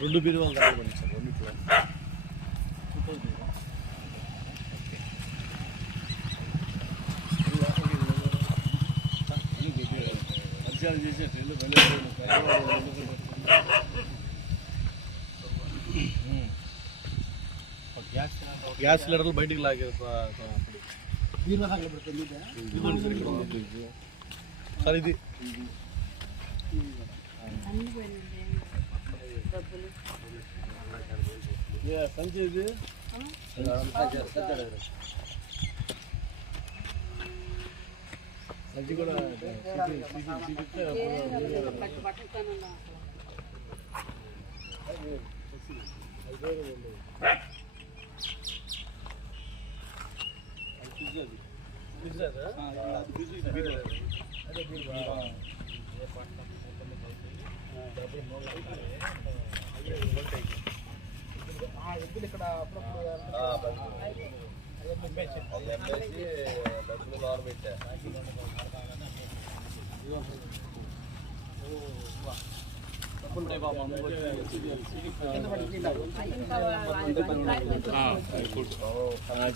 రెండు బీరువాలు కావాలి సార్ రెండిట్లో పరిచయాలు చేసేట్లు గ్యాస్ సిలిండర్లు బయటికి లాగే సార్ ఇది సంచి ఇది సంచి కూడా ఇక్కడ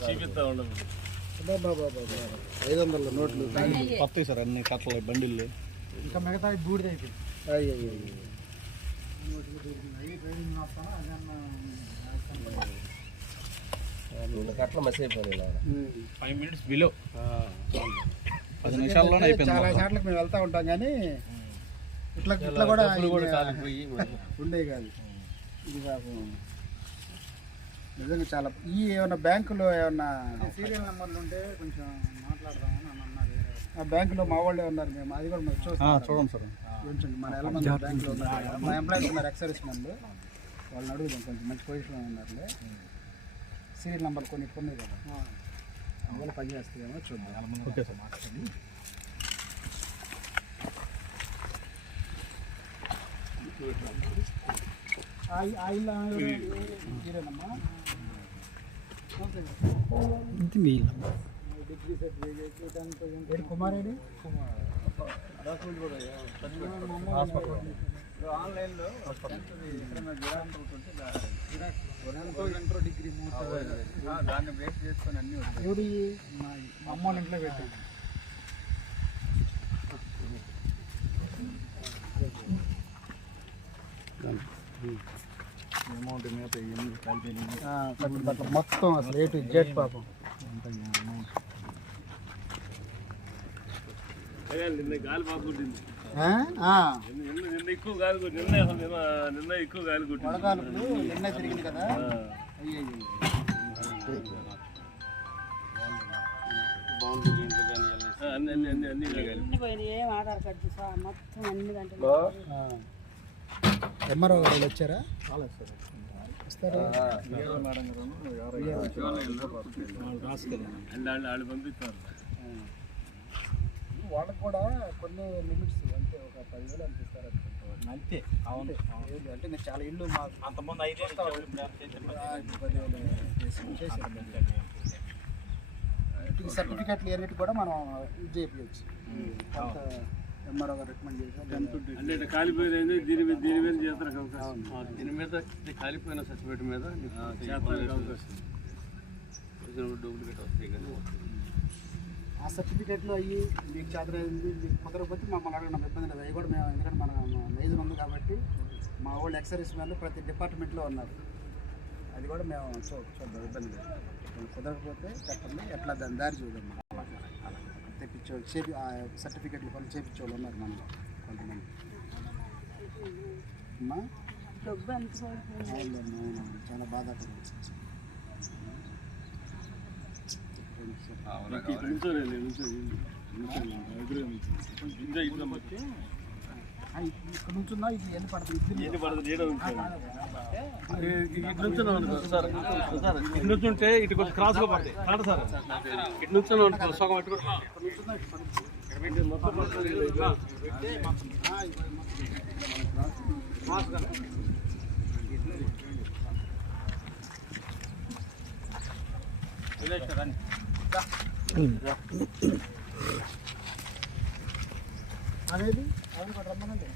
చూపిస్తా ఉండదు 500 నోట్లు కొత్త సార్ అన్ని కట్టలు బండిల్లు ఇంకా మిగతా బూడిద అయిపోయింది కట్ల మసి అయిపోయింది 5 minutes బిలో 10 నిమిషాల్లోనే అయిపోయింది చాలా సార్లకు మేము వెళ్తూ ఉంటాం కానీ ఇట్లా ఇట్లా కూడా ఉండే కాదు ఇది కాదు నిజంగా చాలా ఈ ఏమన్నా బ్యాంకులో ఏమన్నా సీరియల్ నెంబర్లు ఉంటే కొంచెం మాట్లాడదామని అని అన్నారు ఆ బ్యాంకులో మా వాళ్ళే ఉన్నారు మేము అది కూడా చూడండి సార్ కొంచెం మన ఎలా మంది బ్యాంకులో ఉన్నారు మా ఎంప్లాయీస్ ఉన్నారు ఎక్సర్వీస్ మెన్లు వాళ్ళని అడుగుదాం కొంచెం మంచి పొజిషన్లో ఉన్నారులే సీరియల్ నెంబర్ కొన్ని ఉన్నాయి కదా అందువల్ల పని చేస్తాయేమో చూద్దాం ఓకే సార్ మాట్లాడి కుమారేడి ఆన్లైన్లో ఇంటర్ డిగ్రీ దాన్ని బేస్ చేసుకొని అన్నీ వచ్చాయి మా అమ్మ వాళ్ళ ఇంట్లో పెట్టాను అమౌంట్ మీద మొత్తం అసలు ఏ టు జెడ్ పాపం నిన్న గాలి బాగా కొట్టింది నిన్న ఎక్కువ గాలి కొట్టింది నిన్న ఎక్కువ గాలి కొట్టింది వడగాలులు నిన్న తిరిగింది కదా ఎంఆర్ఓ వాళ్ళు వచ్చారా వస్తారా వాళ్ళు పంపిస్తారు వాళ్ళకి కూడా కొన్ని లిమిట్స్ అంటే ఒక 10,000 అనిపిస్తారు అంతే అవును అంటే నేను చాలా ఇల్లు మా అంతమంది 5 సర్టిఫికెట్లు ఏరిటి కూడా మనం ఇది చేయవచ్చు ఎంఆర్ఓ గారు రికమెండ్ చేసాం అంటే కాలిపోయింది దీని మీద చేస్తారు దీని మీద కాలిపోయిన సర్టిఫికేట్ మీద డూప్లికేట్ వస్తాయి కానీ ఆ సర్టిఫికేట్లు అయ్యి మీకు చేతరైంది మీకు కుదరకపోతే మమ్మల్ని అడగడం ఇబ్బంది లేదు అవి కూడా మేము ఎందుకంటే మన మెయిన్ ఉంది కాబట్టి మా వాళ్ళు ఎక్సర్వీస్ మ్యాన్లు ప్రతి డిపార్ట్మెంట్లో ఉన్నారు అది కూడా మేము చూద్దాం ఇబ్బంది లేదు కుదరకపోతే చెప్పండి ఎట్లా దాని దారి చూద్దాం తెప్పించే సర్టిఫికేట్లు పనులు చేయించేవాళ్ళు ఉన్నారు మనలో కొంతమంది అమ్మా చాలా బాధాకరం ఇక్కడ నుంచున్నా ఇది ఎన్ని పడుతుంది ఇటు నుంచున్నాం అనుకో సార్ ఇటు నుంచుంటే ఇటు కొంచెం క్రాస్గా పడతాయి కాదు సార్ ఇటు నుంచున్నాం అనుకో సగం ఇటు అనేది ఆవిడ కూడా రమ్మనండి.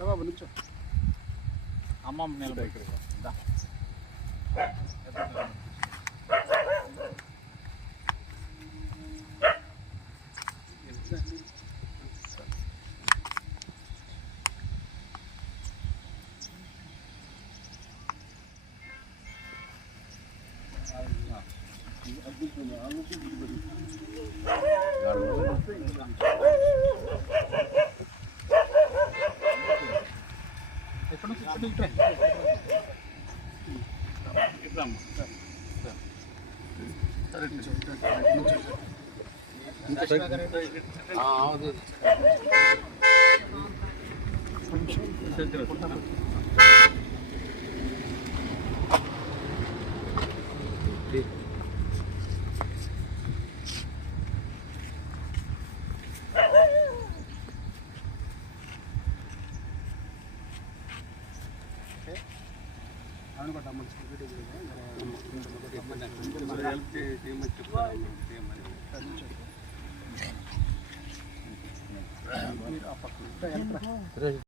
బాబు నుంచో అమ్మమ్మ నిలబడి మీరు ఆ పక్కన